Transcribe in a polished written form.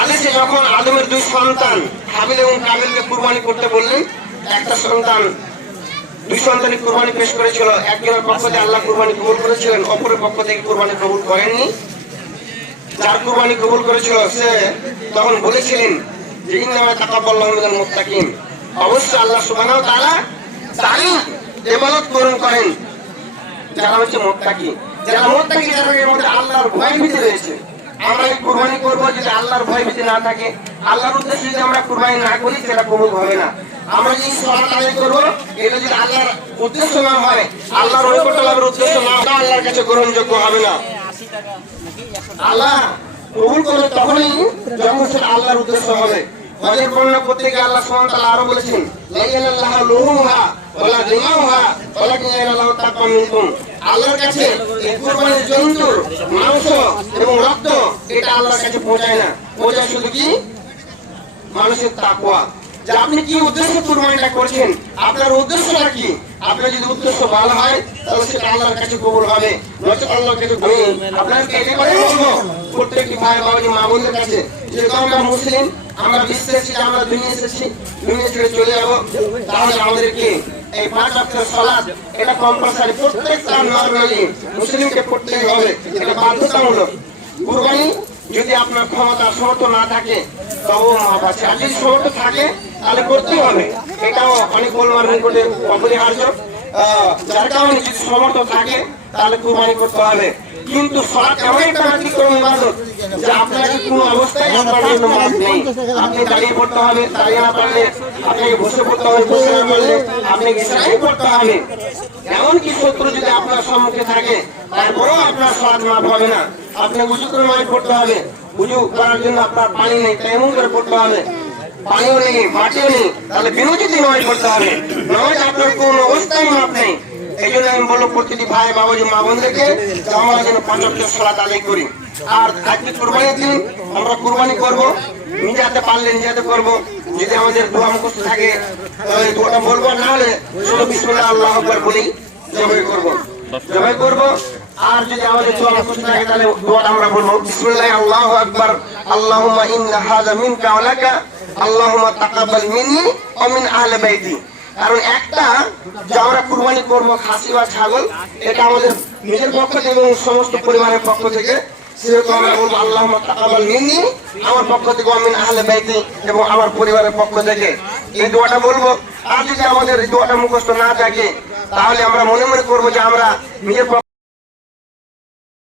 আদেশে যখন আদমের দুই সন্তান হাবিল এবং কাবিলকে কুরবানি করতে বললেন, একটা সন্তান দুই সন্তানই কুরবানি পেশ করেছিল। একজনের পক্ষ থেকে আল্লাহ কুরবানি কবুল করেছিলেন, অপরের পক্ষ থেকে কুরবানি কবুল করেননি। যার কুরবানি কবুল করেছিল সে তখন বলেছিলেন যে ইন্নামা তাকাব্বালাহু মিনাল মুত্তাকিন, অবশ্যই আল্লাহ সুবহানাহু ওয়া তাআলা তারই ইবাদত পূরণ করেন যারা হচ্ছে মুত্তাকি। যারা মুত্তাকি, যাদের মধ্যে আল্লাহর ভয় ভীতি রয়েছে। আমরা এই কুরবানি করবো যদি আল্লাহর ভয় ভীতি না থাকে, আল্লাহর উদ্দেশ্যে যদি আমরা কুরবানি না করি, সেটা কবুল হবে না। আমরা যদি সালাত আদায় করবো, এটা যদি আল্লাহর উদ্দেশ্য না হয়, আল্লাহর নৈকট্য লাভের উদ্দেশ্য না হয়, আল্লাহর কাছে গ্রহণযোগ্য হবে না। আল্লাহ কবুল করবে তখনই যখন সেটা আল্লাহর উদ্দেশ্য হবে। হজের বর্ণনা করতে গিয়ে আল্লাহ সুবহানাহু ওয়া তাআলা আরো বলেছেন, লা ইয়ানাল্লাহু লুহুমুহা ওয়ালা দিমাউহা ওয়ালাকিন ইয়ানাল্লাহু তাকওয়া মিনকুম। আল্লাহর কাছে এই কুরবানির জন্তুর মাংস এবং রক্ত এটা আল্লাহর কাছে পৌঁছায় না, পৌঁছায় শুধু কি মানুষের তাকওয়া। যে আপনি কি উদ্দেশ্যে কুরবানিটা করছেন, আপনার উদ্দেশ্যটা কি? আপনার যদি উদ্দেশ্য ভালো হয় তাহলে সেটা আল্লাহর কাছে কবুল হবে, নচেত আল্লাহর কাছে হবে। আপনাকে এটা করে বলবো প্রত্যেকটি ভাই বাবাজি মা বোনদের কাছে, যেহেতু আমরা মুসলিম, আমরা বিশ্বে এসেছি, আমরা দুনিয়া এসেছি, দুনিয়া ছেড়ে চলে যাবো, তাহলে আমাদেরকে এই 5 ওয়াক্তের সালাত এটা কম্পালসারি প্রত্যেকটা নরমালি মুসলিমকে পড়তেই হবে, এটা বাধ্যতামূলক। কুরবানি যদি আপনার ক্ষমতা সামর্থ্য না থাকে তবু মাপ আছে, আর যদি সামর্থ্য থাকে তাহলে করতেই হবে। এটাও অনেক বলবার নিকটে অপরিহার্য। যার কারণে যদি সামর্থ্য থাকে তাহলে কুরবানি করতে হবে। কিন্তু সালাত এমন একটা ব্যতিক্রম ইবাদত যে আপনাকে কোনো অবস্থায় আপনার জন্য মাপ নেই। আপনি দাঁড়িয়ে পড়তে হবে, দাঁড়িয়ে না পারলে আপনাকে বসে পড়তে হবে, বসে না পারলে আপনাকে ইশারায় পড়তে হবে। এমনকি শত্রু যদি আপনার সম্মুখে থাকে তারপরেও আপনার সালাত মাপ হবে না। আপনাকে উজু করে নামাজ পড়তে হবে, উজু করার জন্য আপনার পানি নেই, তাই এমন করে পড়তে হবে। পানিও নেই, মাটিও নেই, তাহলে বিনোচিত নামাজ পড়তে হবে। নামাজ আপনার কোন অবস্থায় মাপ নেই। এই জন্য আমি বলবো প্রতিটি ভাই বাবাজি মা বোনদেরকে আমরা যেন 5 ওয়াক্তের সালাত আদায় করি। আর আজকে কুরবানির দিন আমরা কুরবানি করবো, নিজে হাতে পারলে নিজে হাতে করবো। যদি আমাদের দোয়া মুখস্থ থাকে তাহলে দোয়াটা বলবো, না হলে শুধু বিসমিল্লাহ আল্লাহু আকবার বলেই জবাই করবো। আর যদি আমাদের দোয়া মুখস্থ থাকে তাহলে দোয়াটা আমরা বলবো, বিসমিল্লাহ আল্লাহু আকবার, আল্লাহুম্মা ইন্না হাযা মিনকা ওয়া লাকা, আল্লাহুম্মা তাকাব্বাল মিন্নি ওয়া মিন আহলি বাইতি। কারণ একটা যে আমরা কুরবানি করবো খাসি বা ছাগল, এটা আমাদের নিজের পক্ষ থেকে এবং সমস্ত পরিবারের পক্ষ থেকে, সেহেতু আমরা বলবো আল্লাহুম্মা তাকাব্বাল মিন্নি, আমার পক্ষ থেকে ওয়া মিন আহলি বাইতি, এবং আমার পরিবারের পক্ষ থেকে এই দোয়াটা বলবো। আর যদি আমাদের এই দোয়াটা মুখস্থ না থাকে তাহলে আমরা মনে মনে করবো যে আমরা নিজের পক্ষ